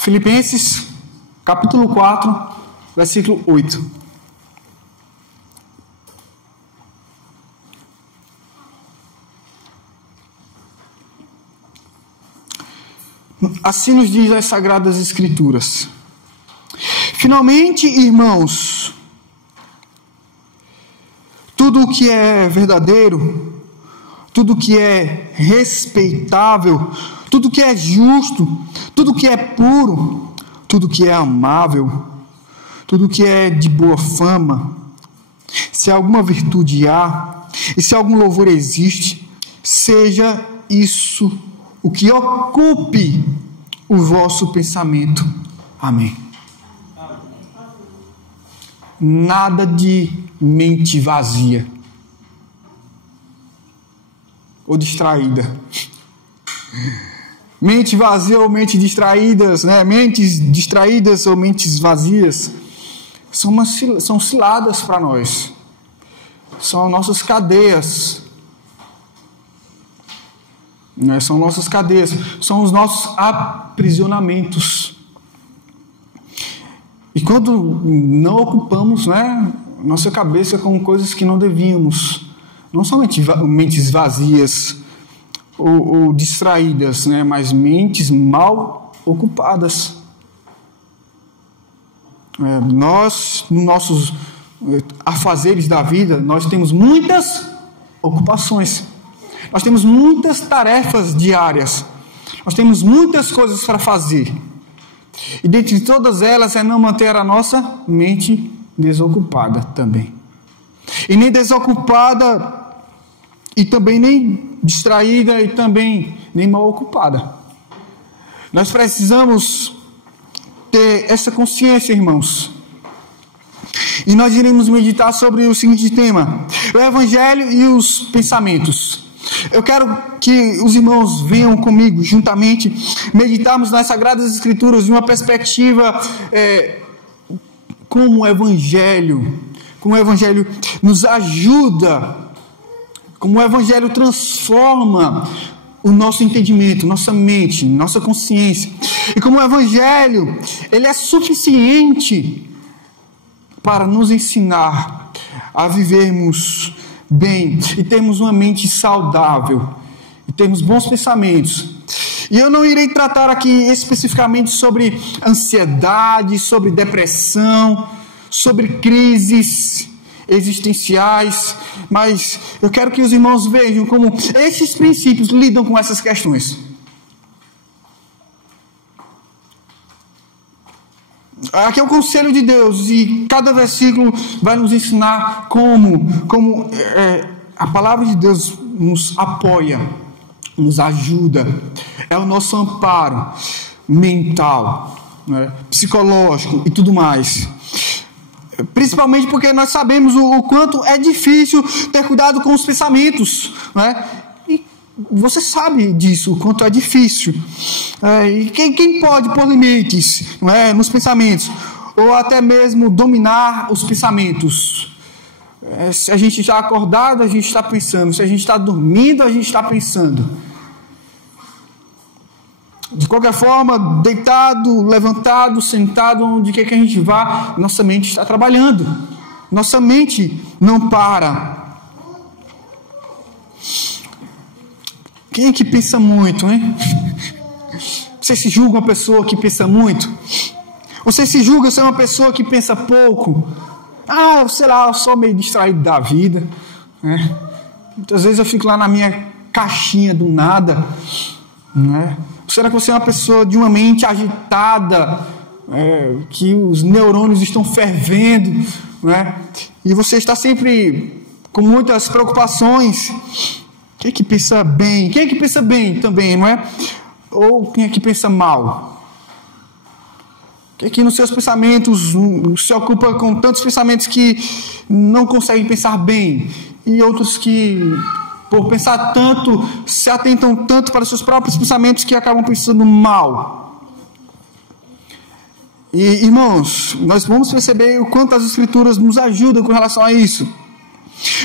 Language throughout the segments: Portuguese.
Filipenses, capítulo 4, versículo 8. Assim nos diz as Sagradas Escrituras. Finalmente, irmãos, tudo o que é verdadeiro, tudo o que é respeitável, tudo o que é justo, tudo o que é puro, tudo o que é amável, tudo o que é de boa fama, se alguma virtude há, e se algum louvor existe, seja isso o que ocupe o vosso pensamento. Amém. Nada de mente vazia ou distraída. Mente vazia ou mente distraídas, né? Mentes distraídas ou mentes vazias são ciladas para nós. São nossas cadeias. São nossas cadeias, são os nossos aprisionamentos. E quando não ocupamos, nossa cabeça com coisas que não devíamos, não somente mentes vazias ou distraídas, mas mentes mal ocupadas. Nós, nos nossos afazeres da vida, nós temos muitas ocupações. Nós temos muitas tarefas diárias. Nós temos muitas coisas para fazer. E dentre todas elas é não manter a nossa mente desocupada também. E nem desocupada, e também nem distraída, e também nem mal ocupada. Nós precisamos ter essa consciência, irmãos. E nós iremos meditar sobre o seguinte tema: o Evangelho e os pensamentos. Eu quero que os irmãos venham comigo juntamente meditarmos nas Sagradas Escrituras de uma perspectiva como o Evangelho nos ajuda, como o Evangelho transforma o nosso entendimento, nossa mente, nossa consciência, e como o Evangelho ele é suficiente para nos ensinar a vivermos bem e termos uma mente saudável e termos bons pensamentos. E eu não irei tratar aqui especificamente sobre ansiedade, sobre depressão, sobre crises existenciais, mas eu quero que os irmãos vejam como esses princípios lidam com essas questões. Aqui é o conselho de Deus, e cada versículo vai nos ensinar como a palavra de Deus nos apoia, nos ajuda, é o nosso amparo mental, psicológico e tudo mais. Principalmente porque nós sabemos o quanto é difícil ter cuidado com os pensamentos, E você sabe disso, o quanto é difícil. E quem pode pôr limites, nos pensamentos? Ou até mesmo dominar os pensamentos? Se a gente está acordado, a gente está pensando. Se a gente está dormindo, a gente está pensando. De qualquer forma, deitado, levantado, sentado, onde quer que a gente vá, nossa mente está trabalhando. Nossa mente não para. Quem é que pensa muito, hein? Você se julga uma pessoa que pensa muito? Você se julga ser uma pessoa que pensa pouco? Sei lá, eu sou meio distraído da vida, Muitas vezes eu fico lá na minha caixinha do nada, Será que você é uma pessoa de uma mente agitada, que os neurônios estão fervendo, E você está sempre com muitas preocupações? Quem é que pensa bem? Quem é que pensa bem também, Ou quem é que pensa mal? Quem é que nos seus pensamentos se ocupa com tantos pensamentos que não conseguem pensar bem, e outros que, por pensar tanto, se atentam tanto para os seus próprios pensamentos que acabam pensando mal? E, irmãos, nós vamos perceber o quanto as Escrituras nos ajudam com relação a isso.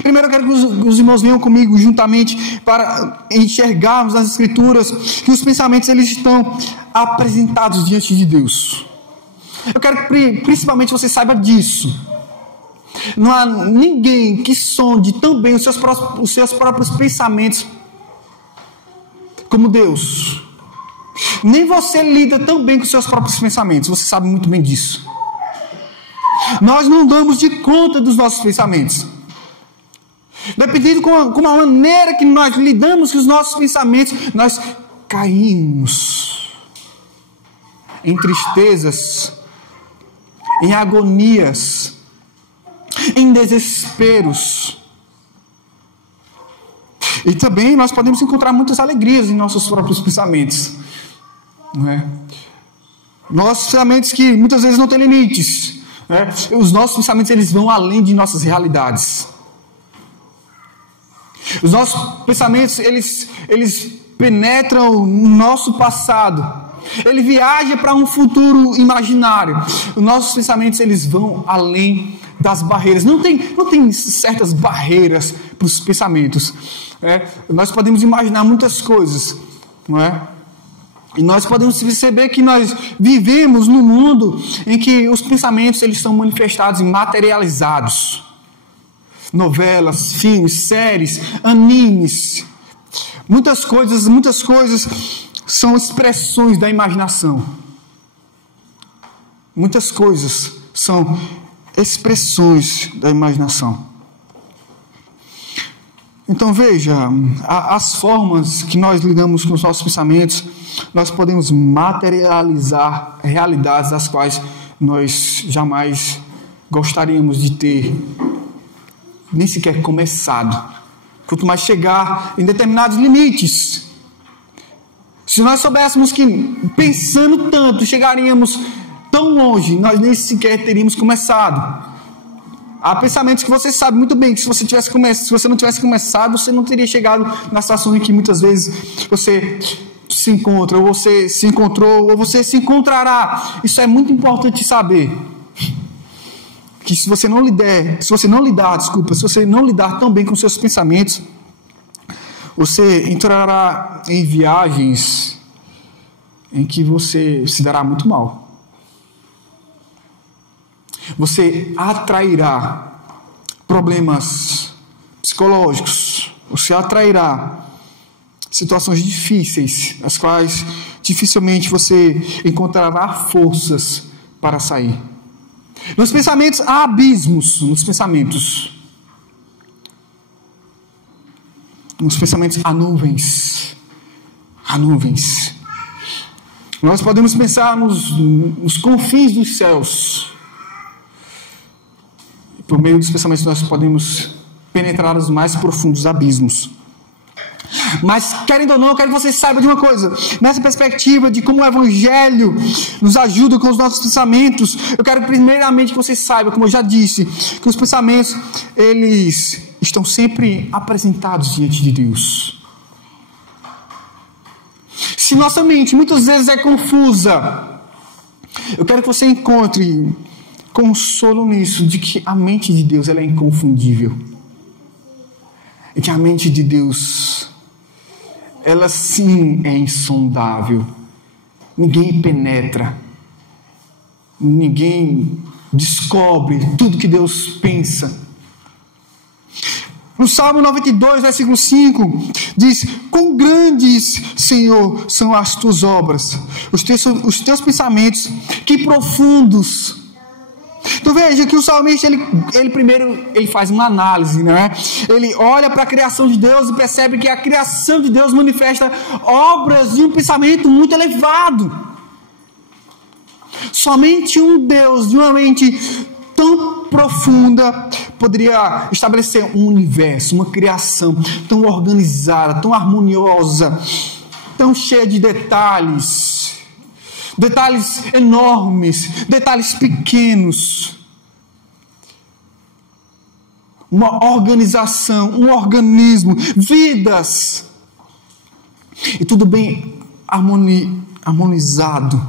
Primeiro eu quero que os irmãos venham comigo juntamente para enxergarmos nas Escrituras que os pensamentos eles estão apresentados diante de Deus. Eu quero que principalmente você saiba disso. Não há ninguém que sonde tão bem os seus próprios pensamentos como Deus. Nem você lida tão bem com os seus próprios pensamentos. Você sabe muito bem disso. Nós não damos de conta dos nossos pensamentos. Dependendo com a maneira que nós lidamos com os nossos pensamentos, nós caímos em tristezas, em agonias, em desesperos. E também nós podemos encontrar muitas alegrias em nossos próprios pensamentos. Não é? Nossos pensamentos que muitas vezes não têm limites. Os nossos pensamentos, eles vão além de nossas realidades. Os nossos pensamentos, eles penetram no nosso passado. Ele viaja para um futuro imaginário. Os nossos pensamentos, eles vão além das barreiras. Não tem certas barreiras para os pensamentos. Nós podemos imaginar muitas coisas, não é? E nós podemos perceber que nós vivemos num mundo em que os pensamentos, eles são manifestados e materializados. Novelas, filmes, séries, animes. Muitas coisas são expressões da imaginação. Muitas coisas são expressões da imaginação. Então veja, as formas que nós lidamos com os nossos pensamentos, nós podemos materializar realidades das quais nós jamais gostaríamos de ter nem sequer começado. Quanto mais chegar em determinados limites. Se nós soubéssemos que pensando tanto chegaríamos tão longe, nós nem sequer teríamos começado. Há pensamentos que você sabe muito bem que se você não tivesse começado, você não teria chegado na situação em que muitas vezes você se encontra, ou você se encontrou, ou você se encontrará. Isso é muito importante saber. Que se você não lidar tão bem com seus pensamentos, você entrará em viagens em que você se dará muito mal. Você atrairá problemas psicológicos, você atrairá situações difíceis, as quais dificilmente você encontrará forças para sair. Nos pensamentos há abismos, nos pensamentos há nuvens. Há nuvens. Nós podemos pensar nos confins dos céus. Por meio dos pensamentos nós podemos penetrar os mais profundos abismos. Mas, querendo ou não, eu quero que você saiba de uma coisa. Nessa perspectiva de como o Evangelho nos ajuda com os nossos pensamentos, eu quero primeiramente que você saiba, como eu já disse, que os pensamentos, eles estão sempre apresentados diante de Deus. Se nossa mente muitas vezes é confusa, eu quero que você encontre consolo nisso, de que a mente de Deus ela é inconfundível. E que a mente de Deus, ela sim é insondável. Ninguém penetra. Ninguém descobre tudo que Deus pensa. No Salmo 92, versículo 5, diz: quão grandes, Senhor, são as tuas obras, os teus pensamentos, que profundos. Então veja que o salmista, ele primeiro faz uma análise, né? Ele olha para a criação de Deus e percebe que a criação de Deus manifesta obras de um pensamento muito elevado. Somente um Deus de uma mente tão profunda poderia estabelecer um universo, uma criação tão organizada, tão harmoniosa, tão cheia de detalhes enormes, detalhes pequenos, uma organização, um organismo, vidas, e tudo bem harmonizado,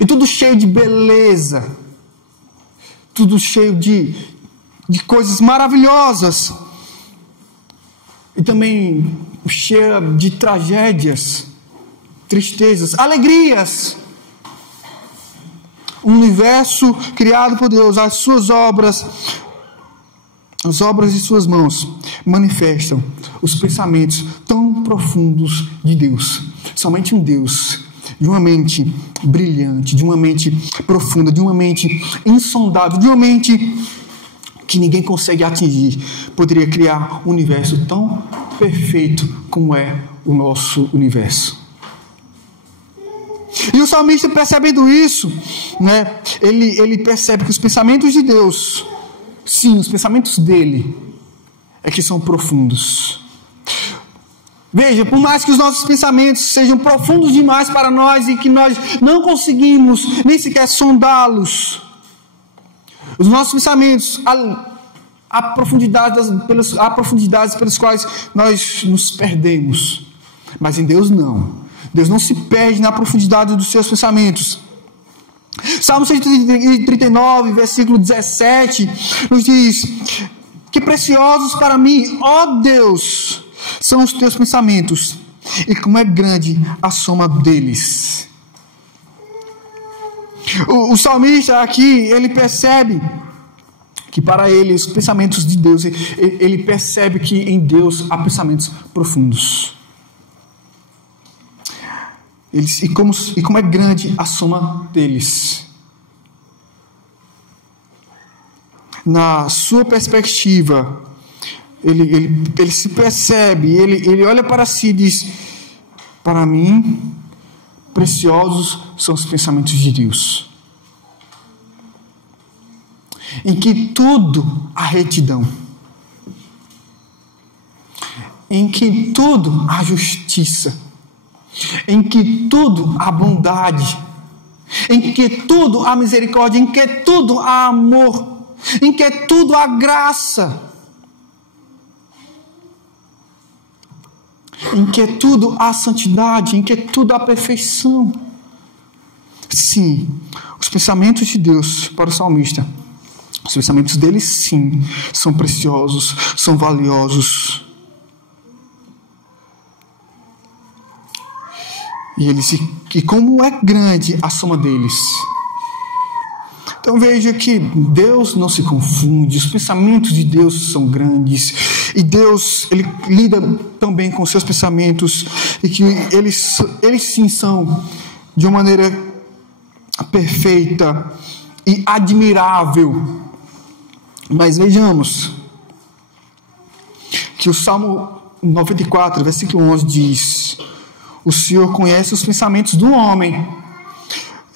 e tudo cheio de beleza, tudo cheio de coisas maravilhosas, e também cheio de tragédias. tristezas, alegrias. Um universo criado por Deus, as suas obras, as obras de suas mãos manifestam os pensamentos tão profundos de Deus. Somente um Deus, de uma mente brilhante, de uma mente profunda, de uma mente insondável, de uma mente que ninguém consegue atingir, poderia criar um universo tão perfeito como é o nosso universo. E o salmista, percebendo isso, né, ele percebe que os pensamentos de Deus, sim, os pensamentos dele, é que são profundos. Veja, por mais que os nossos pensamentos sejam profundos demais para nós e que nós não conseguimos nem sequer sondá-los, os nossos pensamentos, há profundidades pelas quais nós nos perdemos. Mas em Deus não. Deus não se perde na profundidade dos seus pensamentos. Salmo 139, versículo 17, nos diz: que preciosos para mim, ó Deus, são os teus pensamentos, e como é grande a soma deles. O salmista aqui, ele percebe que para ele os pensamentos de Deus, ele percebe que em Deus há pensamentos profundos. E como é grande a soma deles. Na sua perspectiva, ele se percebe, ele olha para si e diz: para mim, preciosos são os pensamentos de Deus, em que tudo há retidão, em que tudo há justiça, em que tudo há bondade, em que tudo há misericórdia, em que tudo há amor, em que tudo há graça, em que tudo há santidade, em que tudo há perfeição. Sim, os pensamentos de Deus para o salmista, os pensamentos dele, sim, são preciosos, são valiosos. E como é grande a soma deles. Então veja que Deus não se confunde, os pensamentos de Deus são grandes, e Deus, Ele lida tão bem com os seus pensamentos, e que eles sim são de uma maneira perfeita e admirável. Mas vejamos que o Salmo 94, versículo 11 diz: o Senhor conhece os pensamentos do homem.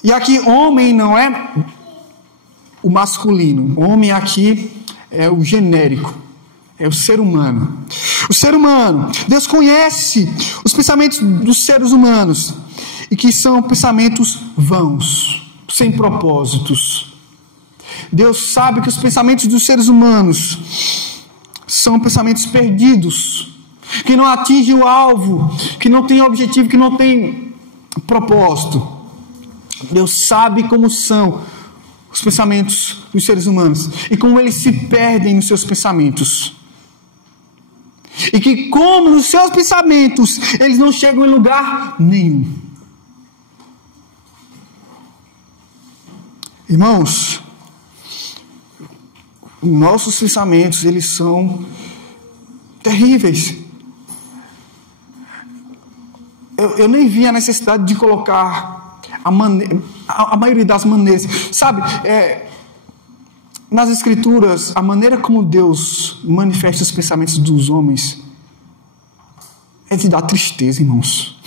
E aqui homem não é o masculino. Homem aqui é o genérico. É o ser humano. O ser humano. Deus conhece os pensamentos dos seres humanos. E que são pensamentos vãos, sem propósitos. Deus sabe que os pensamentos dos seres humanos são pensamentos perdidos, que não atingem o alvo, que não tem objetivo, que não tem propósito. Deus sabe como são os pensamentos dos seres humanos e como eles se perdem nos seus pensamentos. E que como nos seus pensamentos eles não chegam em lugar nenhum. Irmãos, nossos pensamentos, eles são terríveis. Eu nem vi a necessidade de colocar a maioria das maneiras. Sabe, nas Escrituras, a maneira como Deus manifesta os pensamentos dos homens é de dar tristeza, irmãos.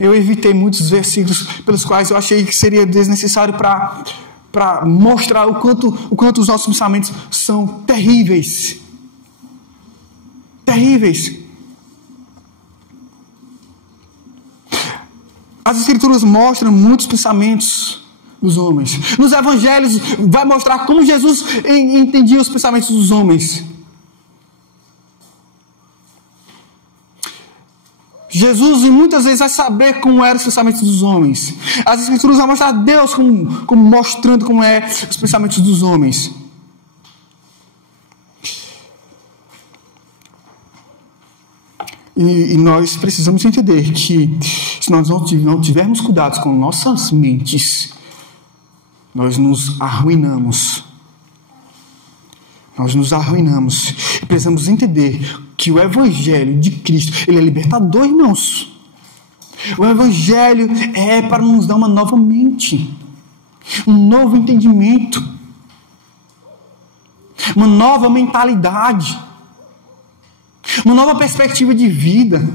Eu evitei muitos versículos pelos quais eu achei que seria desnecessário para mostrar o quanto os nossos pensamentos são terríveis. Terríveis. As Escrituras mostram muitos pensamentos dos homens. Nos Evangelhos vai mostrar como Jesus entendia os pensamentos dos homens. Jesus muitas vezes vai saber como eram os pensamentos dos homens. As Escrituras vão mostrar Deus como mostrando como é os pensamentos dos homens. E nós precisamos entender que se nós não tivermos cuidado com nossas mentes, nós nos arruinamos. Nós nos arruinamos. E precisamos entender que o Evangelho de Cristo, ele é libertador, irmãos. O Evangelho é para nos dar uma nova mente, um novo entendimento, uma nova mentalidade, uma nova perspectiva de vida.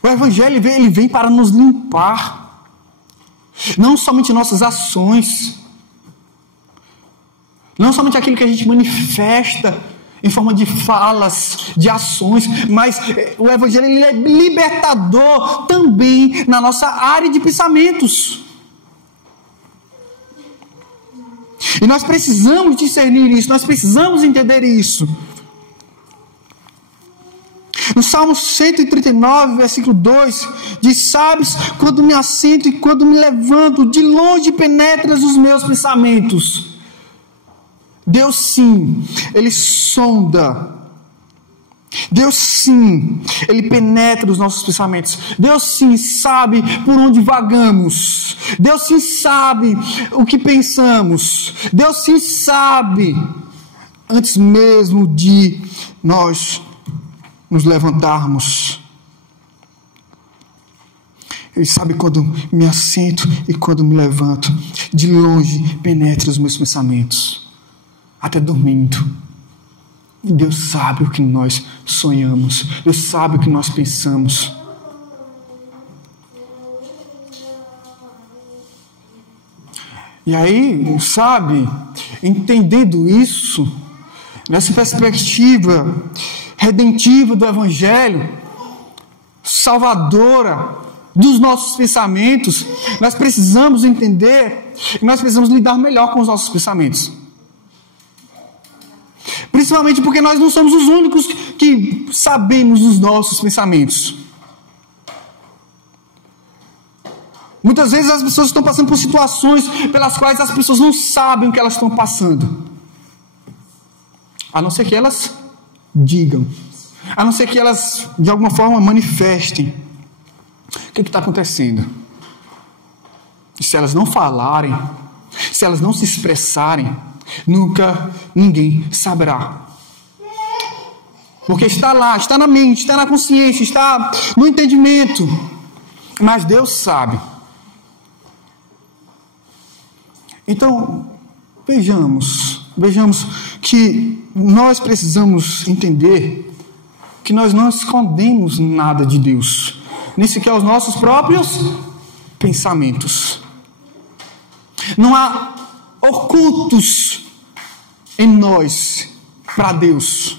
O Evangelho ele vem para nos limpar, não somente nossas ações, não somente aquilo que a gente manifesta em forma de falas, de ações, mas o Evangelho ele é libertador também na nossa área de pensamentos. E nós precisamos discernir isso, nós precisamos entender isso. No Salmo 139, versículo 2, diz: sabes quando me assento e quando me levanto, de longe penetras os meus pensamentos. Deus sim, Ele sonda. Deus sim, Ele penetra os nossos pensamentos. Deus sim sabe por onde vagamos. Deus sim sabe o que pensamos. Deus sim sabe antes mesmo de nós nos levantarmos. Ele sabe quando me assento e quando me levanto. De longe penetra os meus pensamentos, até dormindo. Deus sabe o que nós sonhamos. Deus sabe o que nós pensamos. E aí, sabe, entendendo isso, nessa perspectiva redentiva do Evangelho, salvadora dos nossos pensamentos, nós precisamos entender que nós precisamos lidar melhor com os nossos pensamentos. Principalmente porque nós não somos os únicos que sabemos os nossos pensamentos. Muitas vezes as pessoas estão passando por situações pelas quais as pessoas não sabem o que elas estão passando. A não ser que elas digam. A não ser que elas, de alguma forma, manifestem. O que está acontecendo? E se elas não falarem, se elas não se expressarem, nunca ninguém saberá. Porque está lá, está na mente, está na consciência, está no entendimento. Mas Deus sabe. Então, vejamos que nós precisamos entender que nós não escondemos nada de Deus, nem sequer os nossos próprios pensamentos. Não há ocultos em nós para Deus.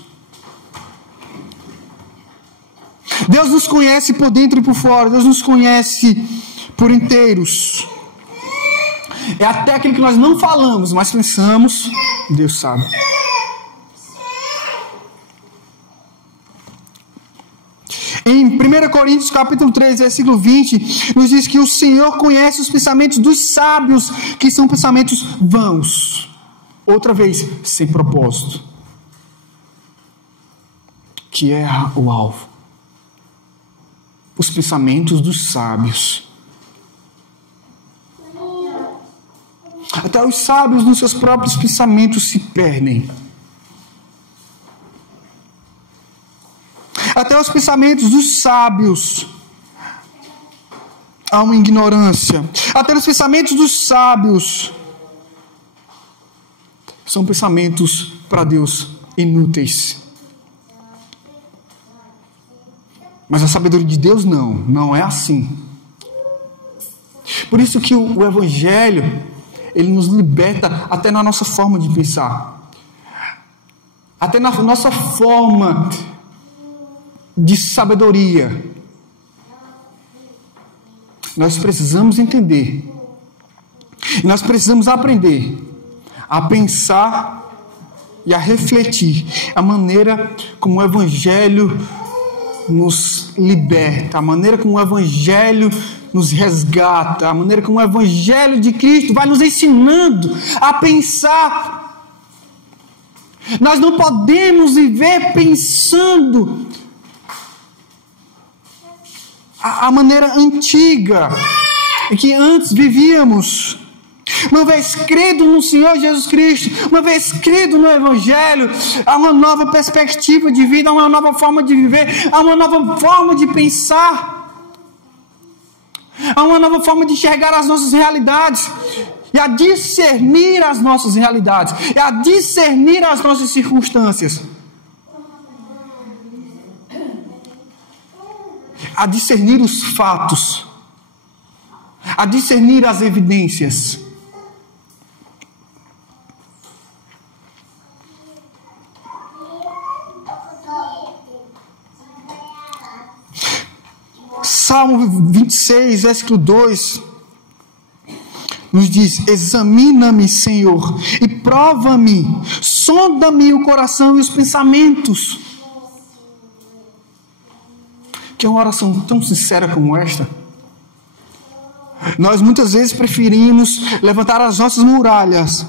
Deus nos conhece por dentro e por fora. Deus nos conhece por inteiros. É até aquilo que nós não falamos, mas pensamos, Deus sabe. Em 1 Coríntios capítulo 3, versículo 20, nos diz que o Senhor conhece os pensamentos dos sábios, que são pensamentos vãos. Outra vez, sem propósito. Que é o alvo. Os pensamentos dos sábios. Até os sábios nos seus próprios pensamentos se perdem. Até os pensamentos dos sábios há uma ignorância. Até os pensamentos dos sábios são pensamentos para Deus inúteis. Mas a sabedoria de Deus não é assim. Por isso que o Evangelho, ele nos liberta até na nossa forma de pensar. Até na nossa forma de sabedoria. Nós precisamos entender. E nós precisamos aprender a pensar e a refletir a maneira como o Evangelho nos liberta, a maneira como o Evangelho nos resgata, a maneira como o Evangelho de Cristo vai nos ensinando a pensar Nós não podemos viver pensando a maneira antiga em que antes vivíamos. Uma vez crido no Senhor Jesus Cristo, uma vez crido no Evangelho, há uma nova perspectiva de vida, há uma nova forma de viver, há uma nova forma de pensar, há uma nova forma de enxergar as nossas realidades e a discernir as nossas realidades, e a discernir as nossas circunstâncias, a discernir os fatos, a discernir as evidências. Salmo 26, versículo 2, nos diz: examina-me, Senhor, e prova-me, sonda-me o coração e os pensamentos. Que é uma oração tão sincera como esta. Nós muitas vezes preferimos levantar as nossas muralhas,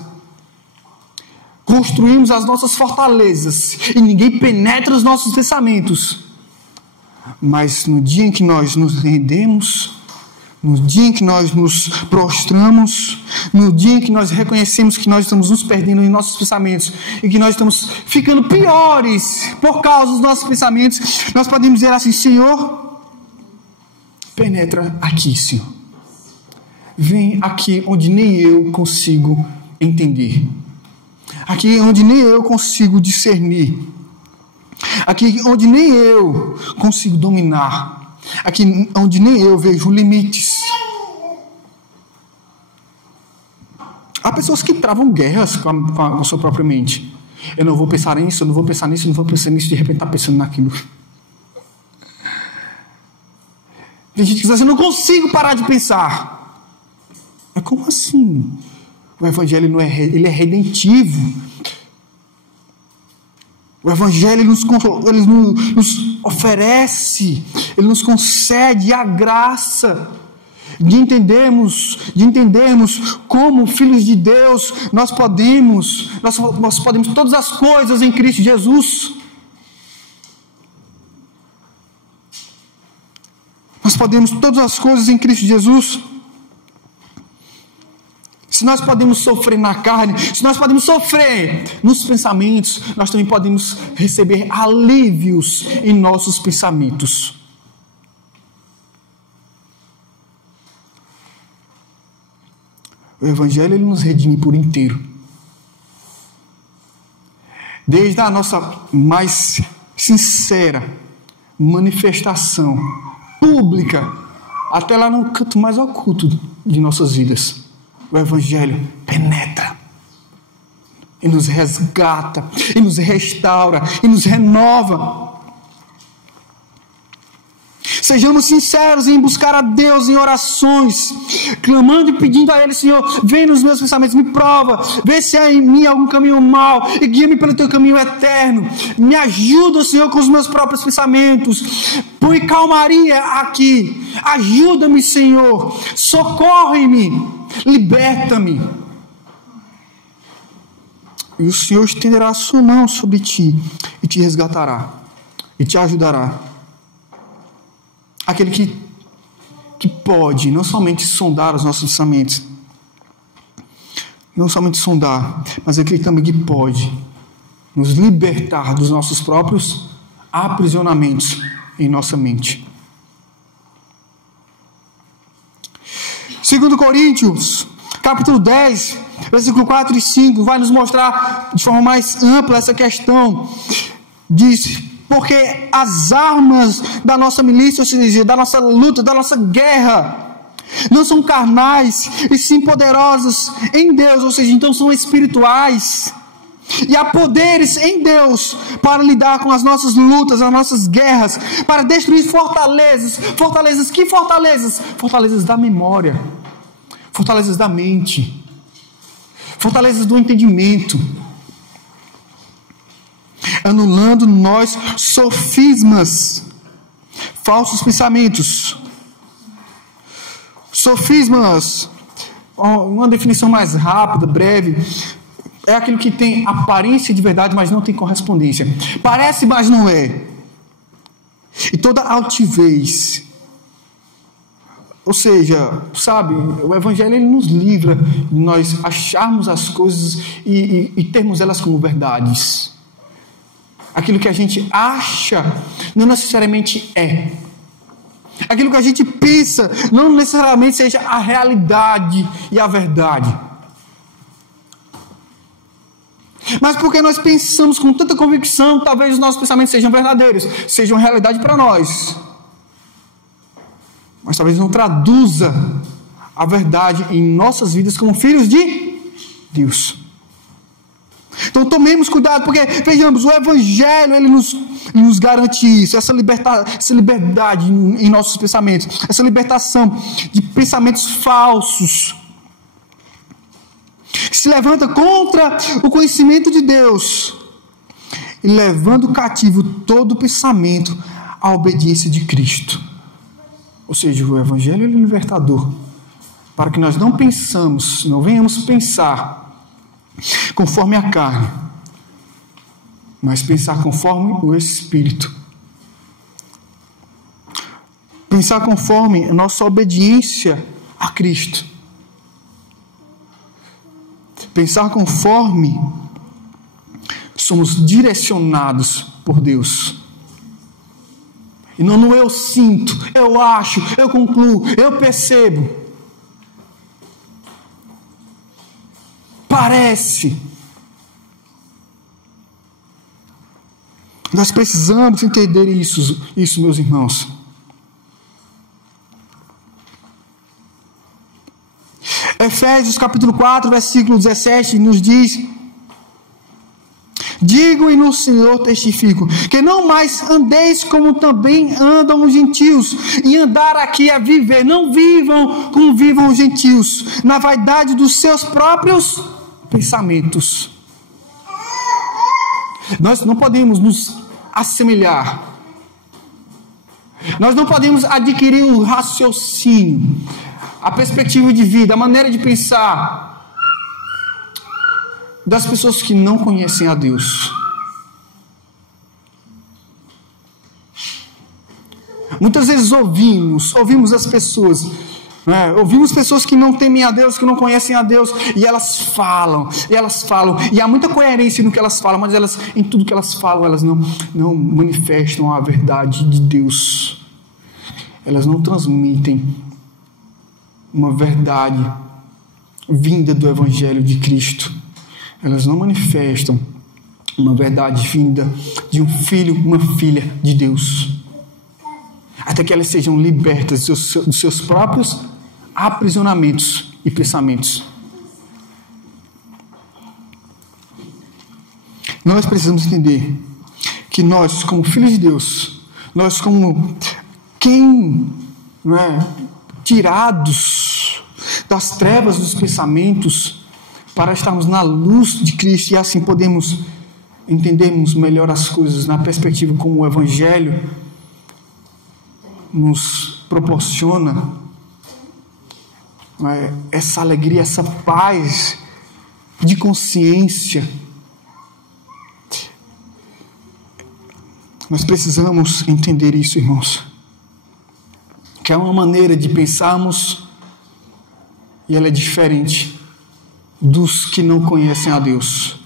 construímos as nossas fortalezas, e ninguém penetra os nossos pensamentos. Mas no dia em que nós nos rendemos, no dia em que nós nos prostramos, no dia em que nós reconhecemos que nós estamos nos perdendo em nossos pensamentos e que nós estamos ficando piores por causa dos nossos pensamentos, nós podemos dizer assim: Senhor, penetra aqui, Senhor. Vem aqui onde nem eu consigo entender. Aqui onde nem eu consigo discernir. Aqui onde nem eu consigo dominar. Aqui onde nem eu vejo limites. Há pessoas que travam guerras com a sua própria mente. Eu não vou pensar nisso, eu não vou pensar nisso, eu não vou pensar nisso, de repente está pensando naquilo. Tem gente que diz assim: eu não consigo parar de pensar. Mas como assim? O Evangelho ele é redentivo. O Evangelho ele nos oferece, ele nos concede a graça de entendermos como filhos de Deus nós podemos todas as coisas em Cristo Jesus. Nós podemos todas as coisas em Cristo Jesus. Se nós podemos sofrer na carne, se nós podemos sofrer nos pensamentos, nós também podemos receber alívios em nossos pensamentos. O Evangelho ele nos redime por inteiro. Desde a nossa mais sincera manifestação pública até lá no canto mais oculto de nossas vidas. O Evangelho penetra e nos resgata, e nos restaura, e nos renova. Sejamos sinceros em buscar a Deus em orações, clamando e pedindo a Ele: Senhor, vem nos meus pensamentos, me prova, vê se há em mim algum caminho mau e guia-me pelo Teu caminho eterno. Me ajuda, Senhor, com os meus próprios pensamentos. Põe calmaria aqui. Ajuda-me, Senhor. Socorre-me. Liberta-me. E o Senhor estenderá a sua mão sobre ti e te resgatará e te ajudará. Aquele que pode não somente sondar os nossos pensamentos, não somente sondar, mas aquele também que pode nos libertar dos nossos próprios aprisionamentos em nossa mente. 2 Coríntios, capítulo 10, versículo 4 e 5, vai nos mostrar de forma mais ampla essa questão. Diz: porque as armas da nossa milícia, ou seja, da nossa luta, da nossa guerra, não são carnais, e sim poderosas em Deus, ou seja, então são espirituais. E há poderes em Deus para lidar com as nossas lutas, as nossas guerras, para destruir fortalezas. Fortalezas, que fortalezas? Fortalezas da memória, fortalezas da mente, fortalezas do entendimento, anulando nós sofismas, falsos pensamentos. Sofismas, uma definição mais rápida, breve, é aquilo que tem aparência de verdade, mas não tem correspondência. Parece, mas não é. E toda altivez. Ou seja, sabe, o Evangelho ele nos livra de nós acharmos as coisas e termos elas como verdades. Aquilo que a gente acha não necessariamente é. Aquilo que a gente pensa não necessariamente seja a realidade e a verdade. Mas porque nós pensamos com tanta convicção, talvez os nossos pensamentos sejam verdadeiros, sejam realidade para nós. Mas talvez não traduza a verdade em nossas vidas como filhos de Deus. Então tomemos cuidado, porque vejamos, o Evangelho ele nos garante isso, essa liberdade em nossos pensamentos, essa libertação de pensamentos falsos, que se levanta contra o conhecimento de Deus, e levando cativo todo pensamento à obediência de Cristo. Ou seja, o Evangelho é libertador, para que nós não venhamos pensar conforme a carne, mas pensar conforme o Espírito. Pensar conforme a nossa obediência a Cristo. Pensar conforme somos direcionados por Deus. E não no eu sinto, eu acho, eu concluo, eu percebo. Parece. Nós precisamos entender isso, meus irmãos. Efésios capítulo 4, versículo 17 nos diz: digo e no Senhor testifico, que não mais andeis como também andam os gentios, e andar aqui é viver, não vivam como vivam os gentios, na vaidade dos seus próprios pensamentos. Nós não podemos nos assemelhar, nós não podemos adquirir o raciocínio, a perspectiva de vida, a maneira de pensar das pessoas que não conhecem a Deus. Muitas vezes ouvimos as pessoas, ouvimos pessoas que não temem a Deus, que não conhecem a Deus, e elas falam, e há muita coerência no que elas falam, mas em tudo que elas falam, elas não manifestam a verdade de Deus. Elas não transmitem uma verdade vinda do Evangelho de Cristo. Elas não manifestam uma verdade vinda de um filho, uma filha de Deus. Até que elas sejam libertas dos seus próprios aprisionamentos e pensamentos. Nós precisamos entender que nós, como filhos de Deus, nós como tirados das trevas dos pensamentos, para estarmos na luz de Cristo, e assim podemos entendermos melhor as coisas na perspectiva como o Evangelho nos proporciona, essa alegria, essa paz de consciência. Nós precisamos entender isso, irmãos, que é uma maneira de pensarmos e ela é diferente dos que não conhecem a Deus.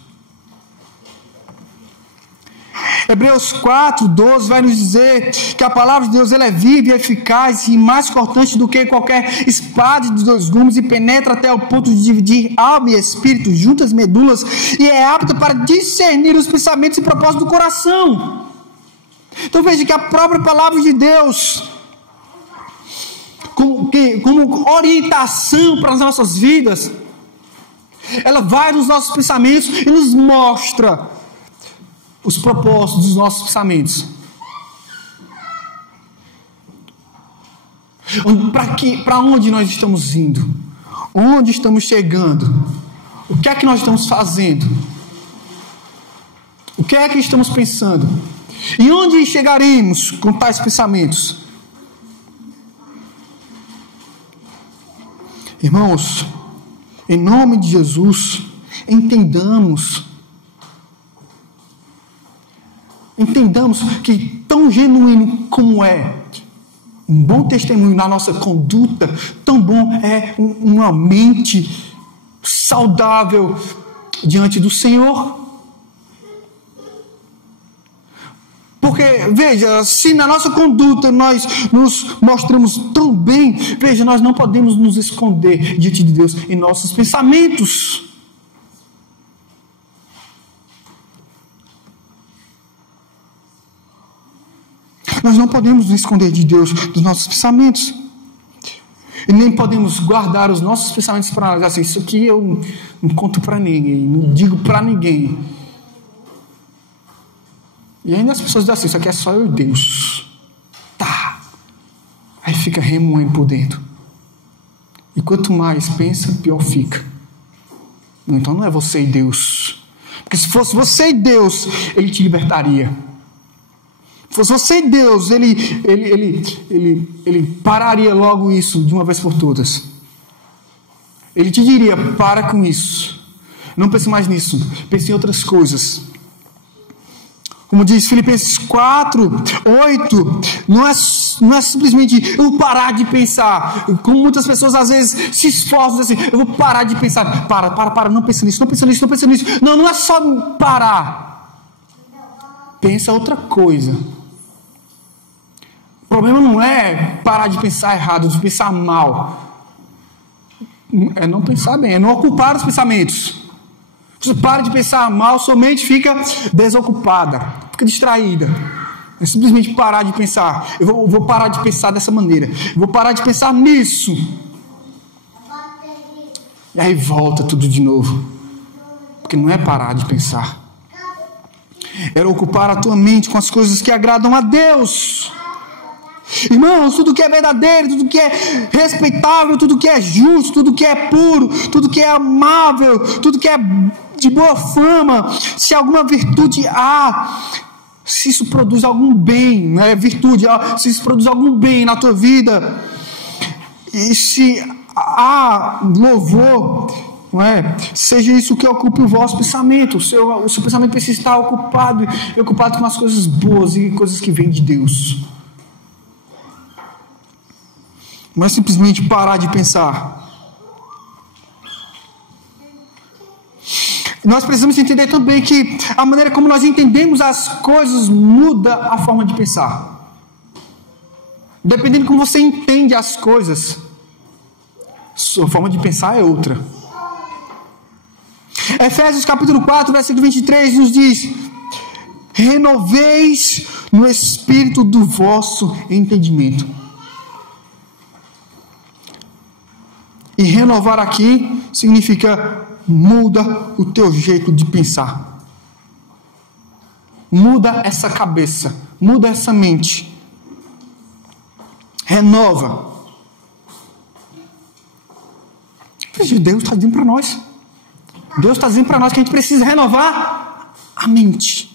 Hebreus 4:12 vai nos dizer que a palavra de Deus ela é viva e eficaz e mais cortante do que qualquer espada de 2 gumes, e penetra até o ponto de dividir alma e espírito, juntas medulas, e é apta para discernir os pensamentos e propósitos do coração. Então veja que a própria palavra de Deus, como orientação para as nossas vidas, ela vai nos nossos pensamentos e nos mostra os propósitos dos nossos pensamentos. Para onde nós estamos indo? Onde estamos chegando? O que é que nós estamos fazendo? O que é que estamos pensando? E onde chegaremos com tais pensamentos? Irmãos, em nome de Jesus, entendamos que tão genuíno como é um bom testemunho na nossa conduta, tão bom é uma mente saudável diante do Senhor. Porque, veja, se na nossa conduta nós nos mostramos tão bem, veja, nós não podemos nos esconder diante de Deus em nossos pensamentos. Nós não podemos nos esconder de Deus dos nossos pensamentos. E nem podemos guardar os nossos pensamentos para nós. Assim, isso aqui eu não conto para ninguém, não digo para ninguém. E ainda as pessoas dizem assim, isso aqui é só eu e Deus. Tá. Aí fica remoendo por dentro. E quanto mais pensa, pior fica. Então não é você e Deus. Porque se fosse você e Deus, Ele te libertaria. Se fosse você e Deus, Ele pararia logo isso de uma vez por todas. Ele te diria, para com isso. Não pense mais nisso. Pense em outras coisas. Como diz Filipenses 4:8, não é simplesmente eu vou parar de pensar. Como muitas pessoas às vezes se esforçam assim, eu vou parar de pensar. Para, não pensa nisso, não pensa nisso, não pensa nisso. Não é só parar. Pensa outra coisa. O problema não é parar de pensar errado, de pensar mal. É não pensar bem, é não ocupar os pensamentos. Se você para de pensar mal, sua mente fica desocupada, fica distraída. É simplesmente parar de pensar. Eu vou parar de pensar dessa maneira. Eu vou parar de pensar nisso. E aí volta tudo de novo. Porque não é parar de pensar. É ocupar a tua mente com as coisas que agradam a Deus. Irmãos, tudo que é verdadeiro, tudo que é respeitável, tudo que é justo, tudo que é puro, tudo que é amável, tudo que é de boa fama, se alguma virtude há, se isso produz algum bem, né? Virtude, se isso produz algum bem na tua vida, e se há louvor, não é? Seja isso que ocupe o vosso pensamento. O seu pensamento precisa estar ocupado com as coisas boas e coisas que vêm de Deus. Não é simplesmente parar de pensar. Nós precisamos entender também que a maneira como nós entendemos as coisas muda a forma de pensar. Dependendo de como você entende as coisas, sua forma de pensar é outra. Efésios capítulo 4, versículo 23 nos diz: renoveis no espírito do vosso entendimento. E renovar aqui significa muda o teu jeito de pensar. Muda essa cabeça, muda essa mente. Renova. Deus está dizendo para nós. Deus está dizendo para nós que a gente precisa renovar a mente.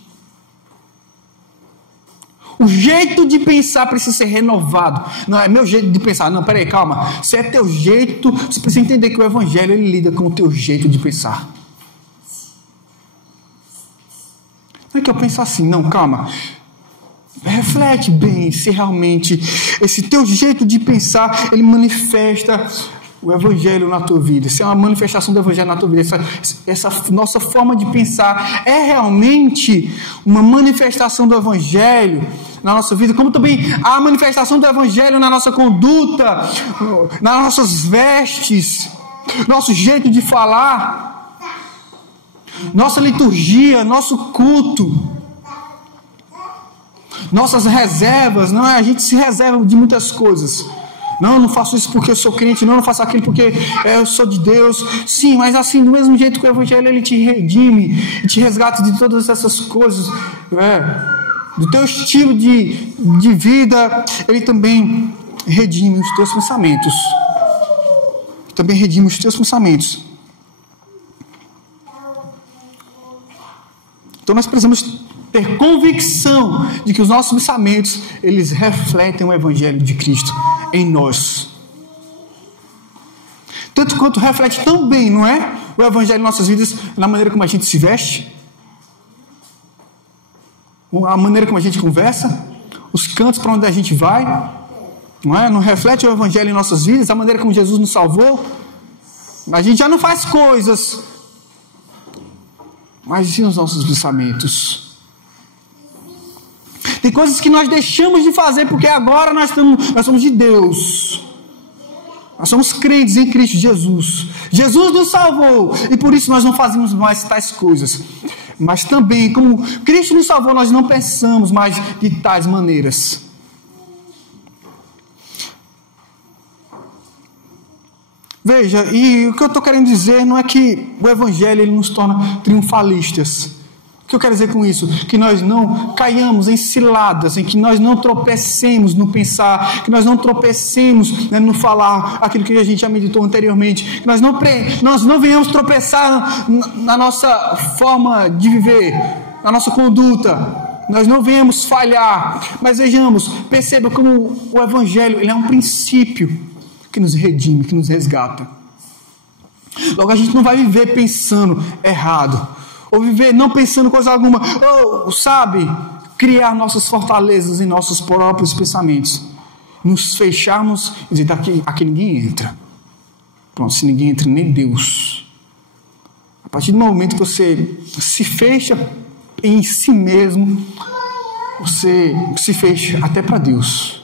O jeito de pensar precisa ser renovado. Não é meu jeito de pensar. Não, peraí, calma. Se é teu jeito, você precisa entender que o Evangelho ele lida com o teu jeito de pensar. Não é que eu penso assim, não, calma. Reflete bem se realmente esse teu jeito de pensar, ele manifesta o Evangelho na tua vida. Se é uma manifestação do Evangelho na tua vida, essa nossa forma de pensar é realmente uma manifestação do Evangelho na nossa vida, como também a manifestação do Evangelho na nossa conduta, nas nossas vestes, nosso jeito de falar, nossa liturgia, nosso culto, nossas reservas. Não é? A gente se reserva de muitas coisas. Não, eu não faço isso porque eu sou crente. Não, eu não faço aquilo porque eu sou de Deus. Sim, mas assim, do mesmo jeito que o Evangelho ele te redime e te resgata de todas essas coisas, do teu estilo de vida, ele também redime os teus pensamentos. Também redime os teus pensamentos. Então nós precisamos ter convicção de que os nossos pensamentos, eles refletem o Evangelho de Cristo em nós. tanto quanto reflete tão bem, não é? O Evangelho em nossas vidas, na maneira como a gente se veste, a maneira como a gente conversa, os cantos para onde a gente vai, não é? Não reflete o Evangelho em nossas vidas, a maneira como Jesus nos salvou. A gente já não faz coisas, mas e os nossos pensamentos? Tem coisas que nós deixamos de fazer porque agora nós somos de Deus. Nós somos crentes em Cristo Jesus. Jesus nos salvou e por isso nós não fazemos mais tais coisas. Mas também, como Cristo nos salvou, nós não pensamos mais de tais maneiras. Veja, e o que eu estou querendo dizer não é que o Evangelho ele nos torna triunfalistas. O que eu quero dizer com isso? Que nós não caiamos em ciladas, em que nós não tropecemos no pensar, que nós não tropecemos, né, no falar aquilo que a gente já meditou anteriormente, que nós não venhamos tropeçar na nossa forma de viver, na nossa conduta, nós não venhamos falhar, mas vejamos, perceba como o Evangelho ele é um princípio que nos redime, que nos resgata. Logo a gente não vai viver pensando errado, ou viver não pensando coisa alguma, ou, sabe, criar nossas fortalezas em nossos próprios pensamentos, nos fecharmos e dizer, aqui ninguém entra. Pronto, se ninguém entra, nem Deus. A partir do momento que você se fecha em si mesmo, você se fecha até para Deus.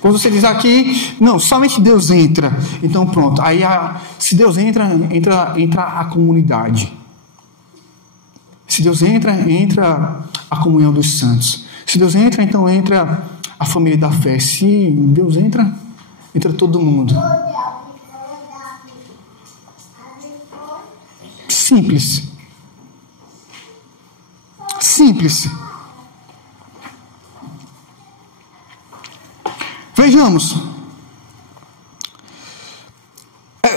Quando você diz aqui, não, somente Deus entra, então pronto, aí se Deus entra a comunidade. Se Deus entra a comunhão dos santos. Se Deus entra, então entra a família da fé. Se Deus entra todo mundo. Simples. Simples. Vejamos.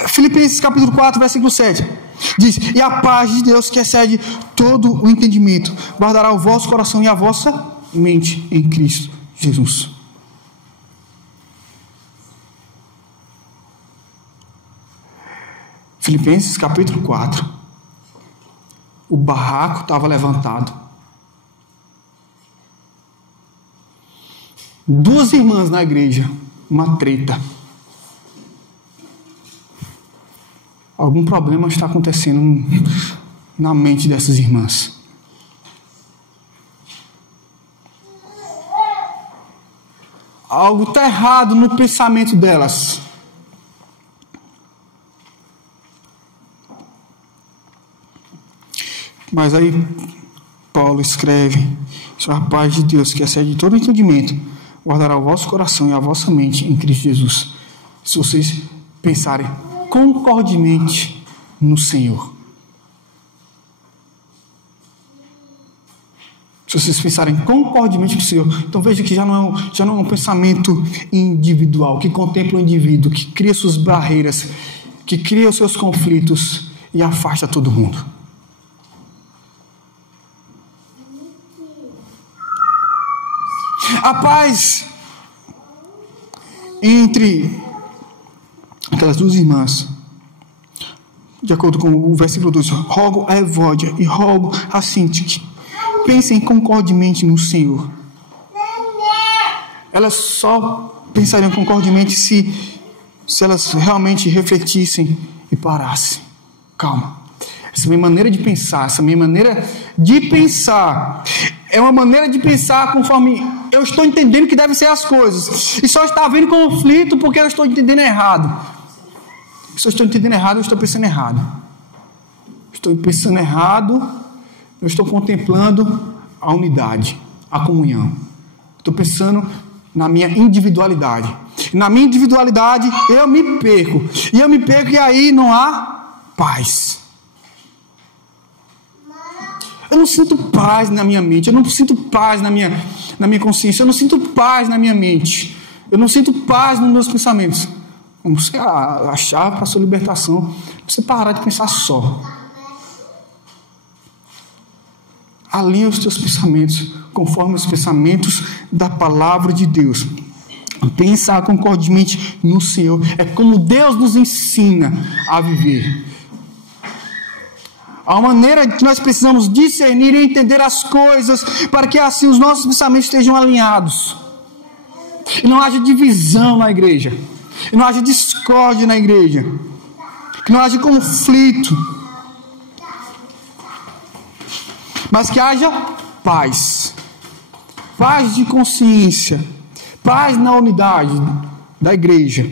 Filipenses capítulo 4, versículo 7. Diz, e a paz de Deus que excede todo o entendimento, guardará o vosso coração e a vossa mente em Cristo Jesus. Filipenses capítulo 4. O barraco estava levantado. Duas irmãs na igreja, uma treta. Algum problema está acontecendo na mente dessas irmãs. Algo está errado no pensamento delas. Mas aí Paulo escreve: a paz de Deus que excede todo entendimento guardará o vosso coração e a vossa mente em Cristo Jesus. Se vocês pensarem concordemente no Senhor. Se vocês pensarem concordemente no Senhor, então veja que já não é um pensamento individual, que contempla o indivíduo, que cria suas barreiras, que cria os seus conflitos e afasta todo mundo. A paz entre aquelas duas irmãs, de acordo com o versículo 2, rogo a Evódia e rogo a Sintique, pensem concordemente no Senhor. Elas só pensariam concordemente se elas realmente refletissem e parassem. Calma. Essa minha maneira de pensar, é uma maneira de pensar conforme eu estou entendendo que devem ser as coisas. E só está havendo conflito porque eu estou entendendo errado. Se eu estou entendendo errado, eu estou pensando errado. Estou pensando errado, eu estou contemplando a unidade, a comunhão. Estou pensando na minha individualidade. Na minha individualidade, eu me perco. E aí não há paz. Eu não sinto paz na minha mente. Eu não sinto paz na minha consciência. Eu não sinto paz na minha mente. Eu não sinto paz nos meus pensamentos. Você a chave para a sua libertação é você parar de pensar só. Alinha os teus pensamentos conforme os pensamentos da palavra de Deus. Pensar concordantemente no Senhor é como Deus nos ensina a viver. A maneira que nós precisamos discernir e entender as coisas para que assim os nossos pensamentos estejam alinhados. E não haja divisão na igreja. E não haja discórdia na igreja. Que não haja conflito. Mas que haja paz. Paz de consciência. Paz na unidade da igreja.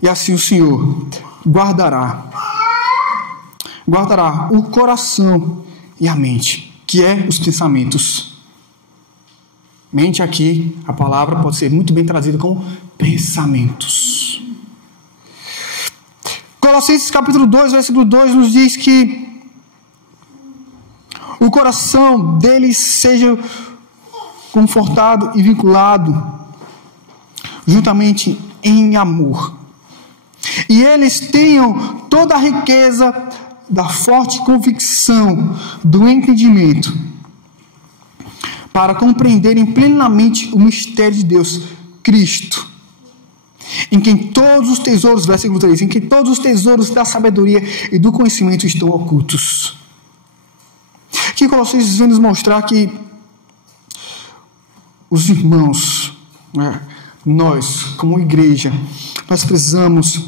E assim o Senhor guardará o coração e a mente, que é os pensamentos. Mente aqui, a palavra pode ser muito bem traduzida como pensamentos. Colossenses capítulo 2, versículo 2 nos diz que o coração deles seja confortado e vinculado juntamente em amor. E eles tenham toda a riqueza da forte convicção do entendimento para compreenderem plenamente o mistério de Deus, Cristo, em quem todos os tesouros, versículo 3, em quem todos os tesouros da sabedoria e do conhecimento estão ocultos. Aqui Colossenses vem nos mostrar que os irmãos, nós, como igreja, nós precisamos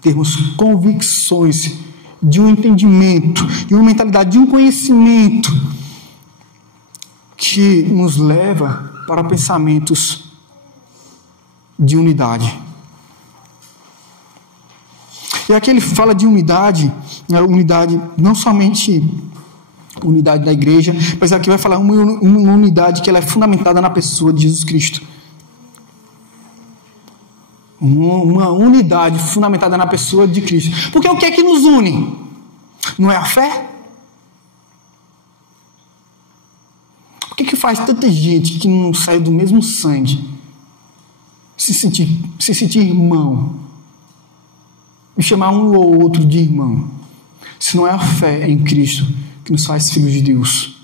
termos convicções de um entendimento, de uma mentalidade, de um conhecimento que nos leva para pensamentos de unidade. E aqui ele fala de unidade, unidade não somente unidade da igreja, mas aqui vai falar uma unidade que ela é fundamentada na pessoa de Jesus Cristo. Uma unidade fundamentada na pessoa de Cristo. Porque o que é que nos une? Não é a fé? Por que faz tanta gente que não sai do mesmo sangue se sentir irmão e chamar um ou outro de irmão? Se não é a fé em Cristo que nos faz filhos de Deus.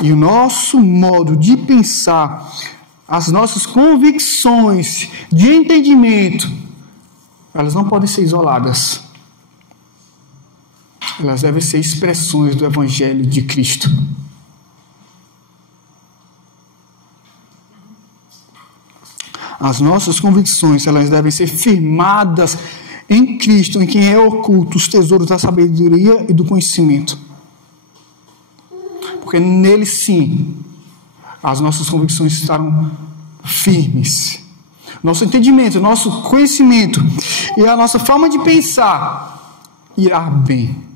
E o nosso modo de pensar, as nossas convicções de entendimento, elas não podem ser isoladas. Elas devem ser expressões do Evangelho de Cristo. As nossas convicções, elas devem ser firmadas em Cristo, em quem é oculto os tesouros da sabedoria e do conhecimento. Porque nele sim, as nossas convicções estarão firmes. Nosso entendimento, nosso conhecimento e a nossa forma de pensar irá bem.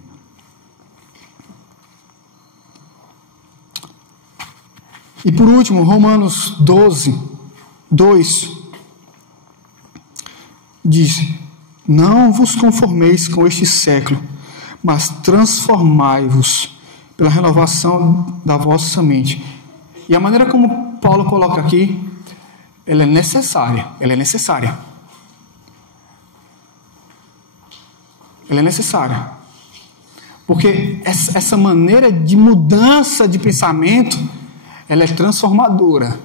E por último, Romanos 12, 2 diz: não vos conformeis com este século, mas transformai-vos pela renovação da vossa mente. E a maneira como Paulo coloca aqui, ela é necessária. Ela é necessária. Ela é necessária. Porque essa maneira de mudança de pensamento, ela é transformadora.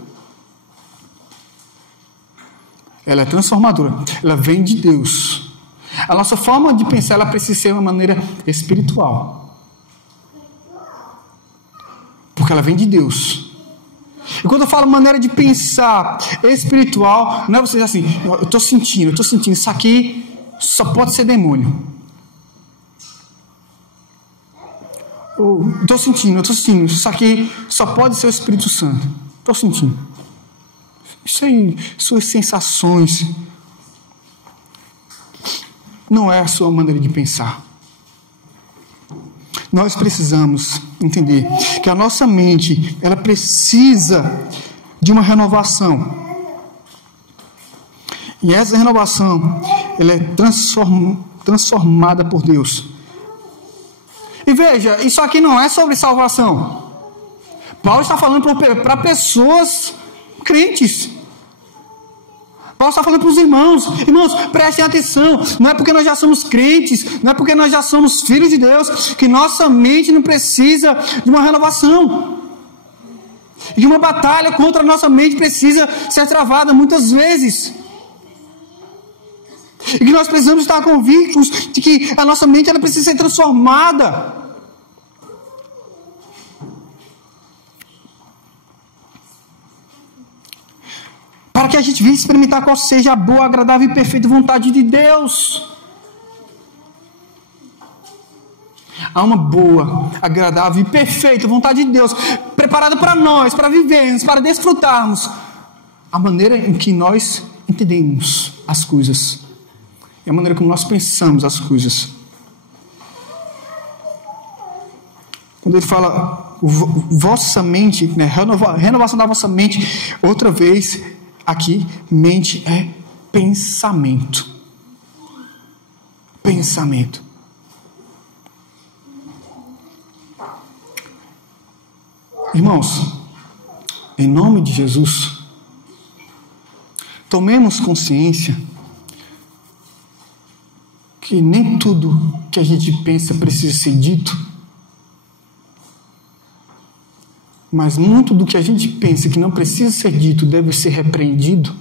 Ela é transformadora. Ela vem de Deus. A nossa forma de pensar, ela precisa ser uma maneira espiritual. Porque ela vem de Deus. E quando eu falo maneira de pensar espiritual, não é você assim, eu estou sentindo, isso aqui só pode ser demônio. Estou sentindo, isso aqui só pode ser o Espírito Santo. Estou sentindo. Isso aí, suas sensações, não é a sua maneira de pensar. Nós precisamos entender que a nossa mente, ela precisa de uma renovação. E essa renovação, ela é transformada por Deus. E veja, isso aqui não é sobre salvação. Paulo está falando para pessoas crentes. Paulo está falando para os irmãos. Irmãos, prestem atenção. Não é porque nós já somos crentes, não é porque nós já somos filhos de Deus, que nossa mente não precisa de uma renovação. E uma batalha contra a nossa mente precisa ser travada muitas vezes. E que nós precisamos estar convictos de que a nossa mente ela precisa ser transformada. Para que a gente venha experimentar qual seja a boa, agradável e perfeita vontade de Deus. Há uma boa, agradável e perfeita vontade de Deus, preparada para nós, para vivermos, para desfrutarmos a maneira em que nós entendemos as coisas e a maneira como nós pensamos as coisas. Quando ele fala vossa mente, né, renovação da vossa mente, outra vez aqui, mente é pensamento. Pensamento. Irmãos, em nome de Jesus, tomemos consciência que nem tudo que a gente pensa precisa ser dito, mas muito do que a gente pensa que não precisa ser dito deve ser repreendido,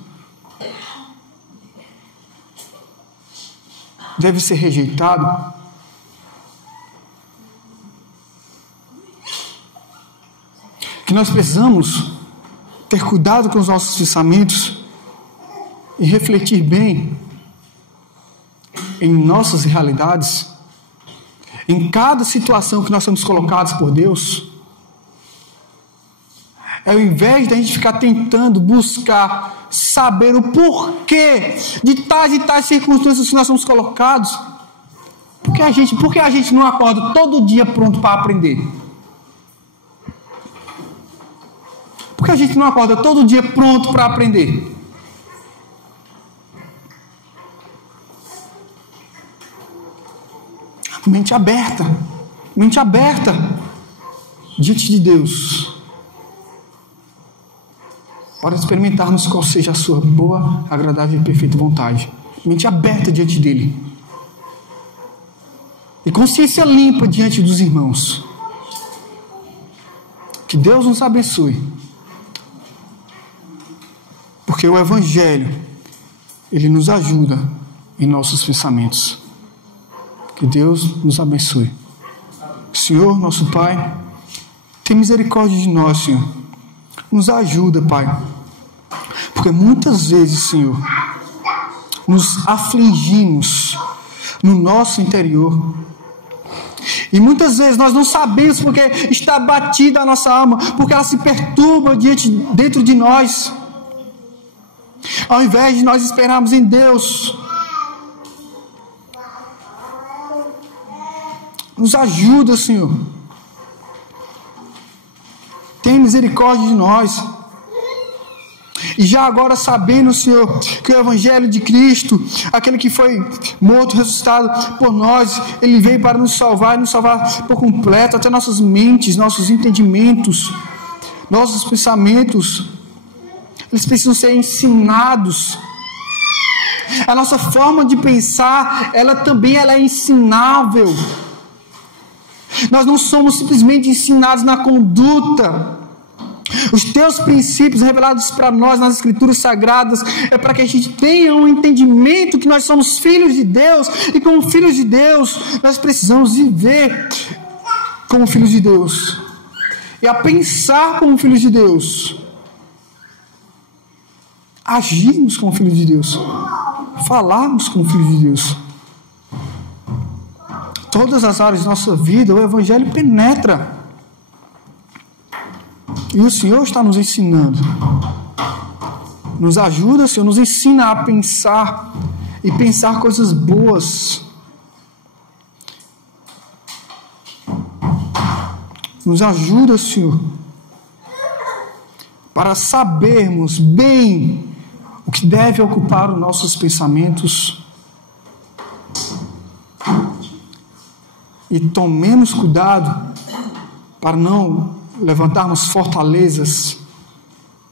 deve ser rejeitado. Que nós precisamos ter cuidado com os nossos pensamentos e refletir bem em nossas realidades, em cada situação que nós somos colocados por Deus. Ao invés de a gente ficar tentando buscar saber o porquê de tais circunstâncias que nós somos colocados, por que a gente não acorda todo dia pronto para aprender? Por que a gente não acorda todo dia pronto para aprender? Mente aberta diante de Deus, para experimentarmos qual seja a sua boa, agradável e perfeita vontade. Mente aberta diante dele. E consciência limpa diante dos irmãos. Que Deus nos abençoe. Porque o Evangelho, ele nos ajuda em nossos pensamentos. Que Deus nos abençoe. Senhor, nosso Pai, tem misericórdia de nós, Senhor. Nos ajuda, Pai. Porque muitas vezes, Senhor, nos afligimos no nosso interior. E muitas vezes nós não sabemos porque está abatida a nossa alma, porque ela se perturba dentro de nós. Ao invés de nós esperarmos em Deus, nos ajuda, Senhor. Tem misericórdia de nós. E já agora sabendo, Senhor, que o Evangelho de Cristo, aquele que foi morto, ressuscitado por nós, Ele veio para nos salvar e nos salvar por completo, até nossas mentes, nossos entendimentos, nossos pensamentos, eles precisam ser ensinados. A nossa forma de pensar, ela é ensinável. Nós não somos simplesmente ensinados na conduta. Os teus princípios revelados para nós nas Escrituras Sagradas é para que a gente tenha um entendimento que nós somos filhos de Deus, e como filhos de Deus nós precisamos viver como filhos de Deus e a pensar como filhos de Deus, agirmos como filhos de Deus, falarmos como filhos de Deus. Todas as áreas da nossa vida o Evangelho penetra. E o Senhor está nos ensinando. Nos ajuda, Senhor, nos ensina a pensar e pensar coisas boas. Nos ajuda, Senhor, para sabermos bem o que deve ocupar os nossos pensamentos. E tomemos cuidado para não levantarmos fortalezas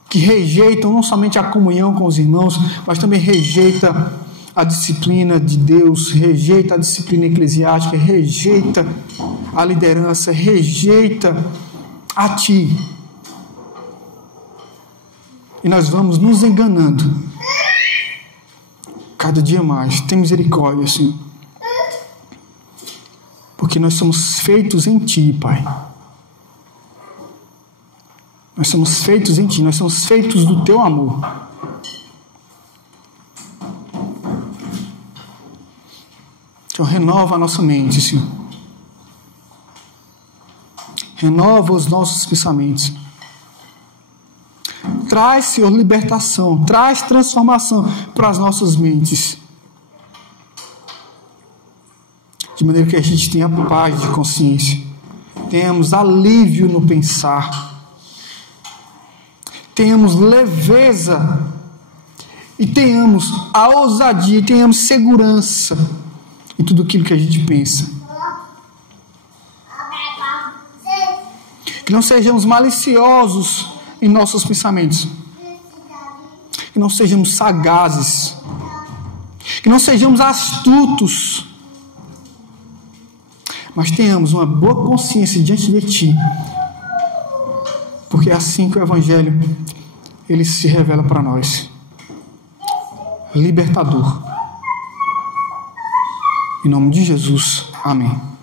que rejeitam não somente a comunhão com os irmãos, mas também rejeita a disciplina de Deus, rejeita a disciplina eclesiástica, rejeita a liderança, rejeita a Ti. e nós vamos nos enganando. Cada dia mais. Tem misericórdia, Senhor. Porque nós somos feitos em Ti, Pai. Nós somos feitos em Ti. Nós somos feitos do Teu amor. Então renova a nossa mente, Senhor. Renova os nossos pensamentos. Traz, Senhor, libertação. Traz transformação para as nossas mentes. De maneira que a gente tenha paz de consciência. Tenhamos alívio no pensar. Tenhamos leveza. E tenhamos a ousadia. E tenhamos segurança em tudo aquilo que a gente pensa. Que não sejamos maliciosos em nossos pensamentos. Que não sejamos sagazes. Que não sejamos astutos. Mas tenhamos uma boa consciência diante de Ti. Porque é assim que o Evangelho ele se revela para nós. Libertador. Em nome de Jesus. Amém.